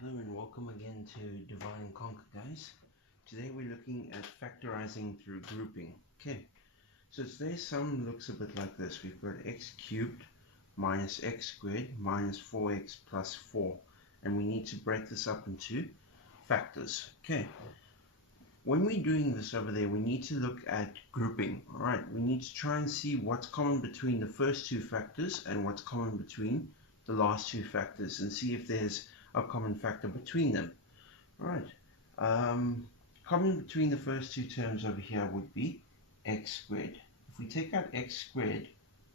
Hello and welcome again to Divide and Conquer, guys. Today we're looking at factorizing through grouping. Okay, so today's sum looks a bit like this. We've got x cubed minus x squared minus 4x plus 4, and we need to break this up into factors. Okay, when we're doing this over there, we need to look at grouping. Alright, we need to try and see what's common between the first two factors and what's common between the last two factors, and see if there's a common factor between them. Alright, common between the first two terms over here would be x squared. If we take out x squared,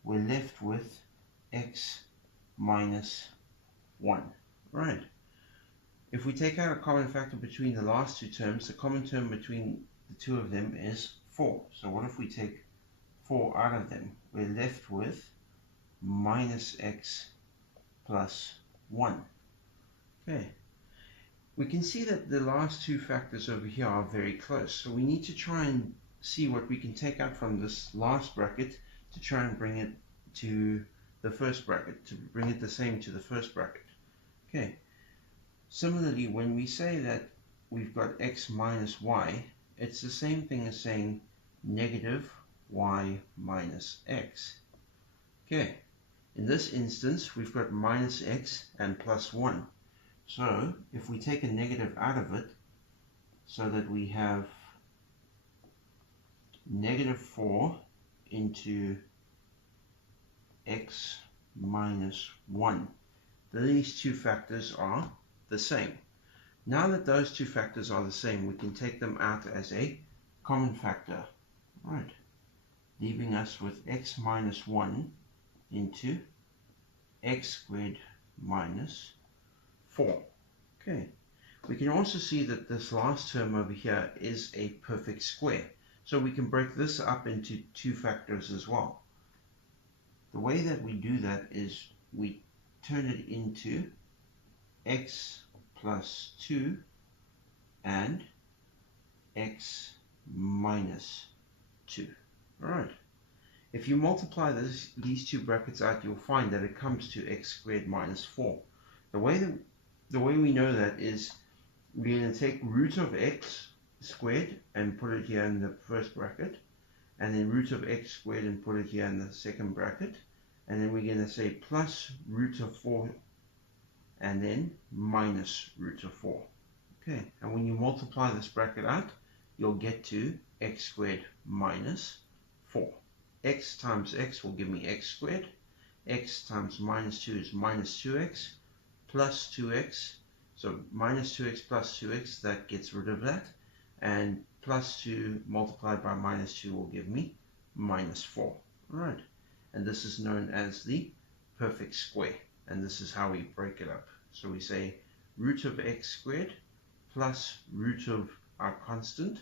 we're left with x minus 1. Right. If we take out a common factor between the last two terms, the common term between the two of them is 4. So what if we take 4 out of them? We're left with minus x plus 1. Okay. We can see that the last two factors over here are very close. So we need to try and see what we can take out from this last bracket to try and bring it to the first bracket, to bring it the same to the first bracket. Okay. Similarly, when we say that we've got x minus y, it's the same thing as saying negative y minus x. Okay. In this instance, we've got minus x and plus 1. So, if we take a negative out of it, so that we have negative 4 into x minus 1, these two factors are the same. Now that those two factors are the same, we can take them out as a common factor, right? Leaving us with x minus 1 into x squared minus 4. Okay, we can also see that this last term over here is a perfect square. So we can break this up into two factors as well. The way that we do that is we turn it into x plus 2 and x minus 2. Alright. If you multiply these two brackets out, you'll find that it comes to x squared minus 4. The way we know that is we're going to take root of x squared and put it here in the first bracket, and then root of x squared and put it here in the second bracket, and then we're going to say plus root of 4 and then minus root of 4. Okay, and when you multiply this bracket out, you'll get to x squared minus 4. X times x will give me x squared. X times minus 2 is minus 2x plus 2x. So minus 2x plus 2x, that gets rid of that. And plus 2 multiplied by minus 2 will give me minus 4. All right. And this is known as the perfect square. And this is how we break it up. So we say root of x squared plus root of our constant,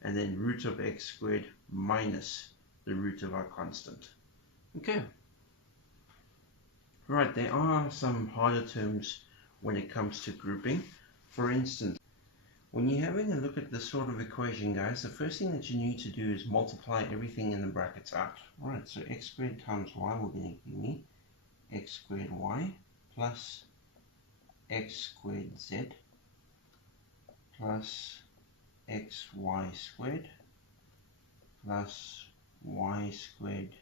and then root of x squared minus the root of our constant. Okay. Right, there are some harder terms when it comes to grouping. For instance, when you're having a look at this sort of equation, guys, the first thing that you need to do is multiply everything in the brackets out. Alright, so x squared times y will going to give me x squared y plus x squared z plus xy squared plus y squared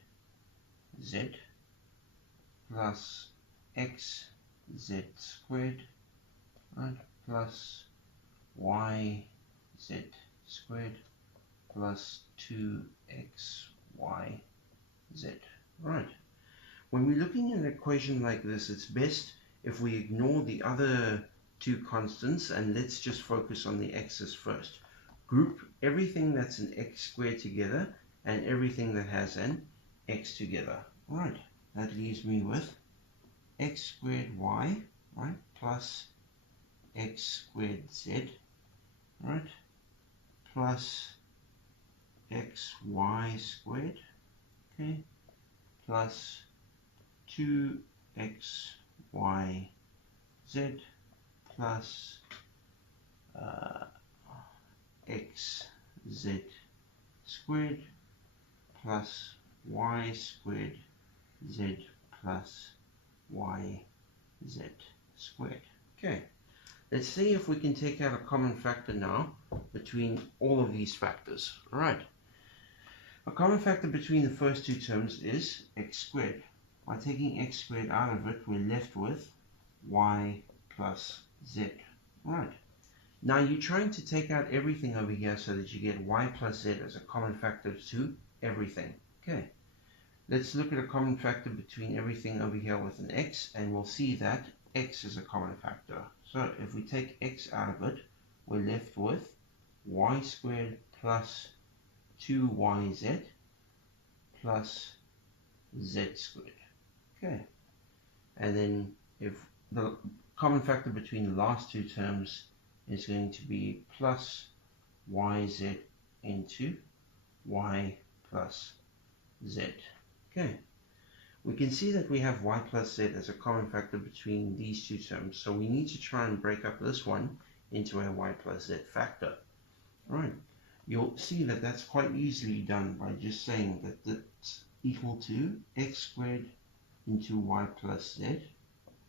z plus xz squared, right, plus yz squared plus 2xyz. Right. When we're looking at an equation like this, it's best if we ignore the other two constants and let's just focus on the x's first. Group everything that's an x squared together and everything that has an x together. Right. That leaves me with x squared y, right, plus x squared z, right, plus xy squared, okay, plus 2xyz plus xz squared plus y squared z plus yz squared. Okay, Let's see if we can take out a common factor now between all of these factors. All right. A common factor between the first two terms is x squared. By taking x squared out of it, we're left with y plus z. All right. Now you're trying to take out everything over here so that you get y plus z as a common factor to everything. Okay. Let's look at a common factor between everything over here with an x, and we'll see that x is a common factor. So if we take x out of it, we're left with y squared plus 2yz plus z squared. Okay. And then if the common factor between the last two terms is going to be plus yz into y plus z. Okay. We can see that we have y plus z as a common factor between these two terms, so we need to try and break up this one into a y plus z factor. All right. You'll see that that's quite easily done by just saying that that's equal to x squared into y plus z,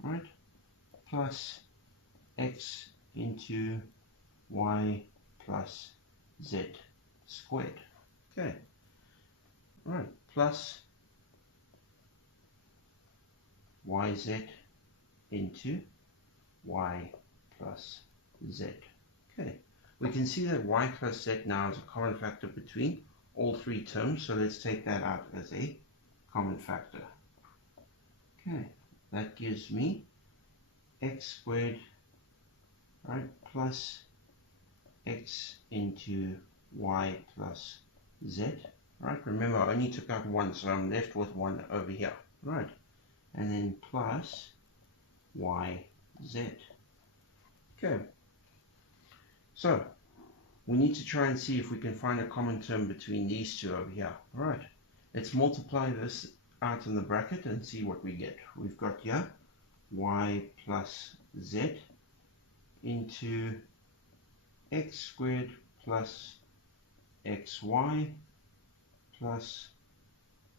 right, plus x into y plus z squared. Okay. All right. Plus yz into y plus z. Okay. We can see that y plus z now is a common factor between all three terms, so let's take that out as a common factor. Okay, that gives me x squared, right, plus x into y plus z. Right, remember I only took out 1, so I'm left with 1 over here. Right, and then plus yz. Okay. So, we need to try and see if we can find a common term between these two over here. Alright, let's multiply this out in the bracket and see what we get. We've got here y plus z into x squared plus xy plus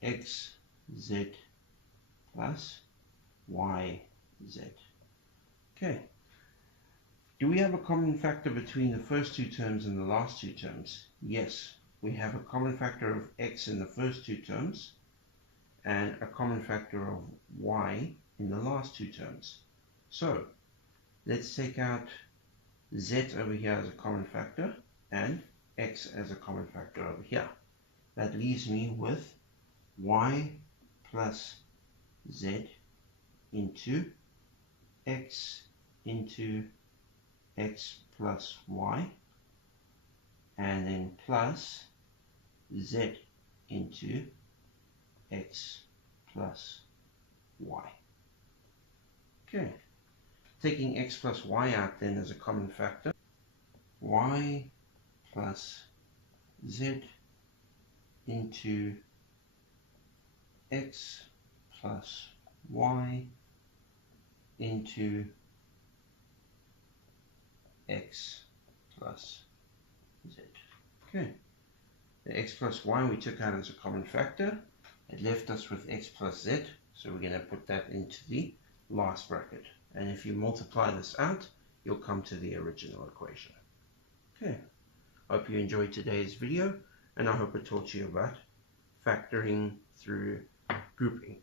xz plus yz. Okay. Do we have a common factor between the first two terms and the last two terms? Yes, we have a common factor of x in the first two terms and a common factor of y in the last two terms. So, let's take out z over here as a common factor and x as a common factor over here. That leaves me with y plus z into x into x plus y, and then plus z into x plus y. Okay, taking x plus y out then as a common factor, y plus z into x plus y into x plus z. Okay, the x plus y we took out as a common factor. It left us with x plus z, so we're going to put that into the last bracket. And if you multiply this out, you'll come to the original equation. Okay, hope you enjoyed today's video, and I hope it taught you about factoring through grouping.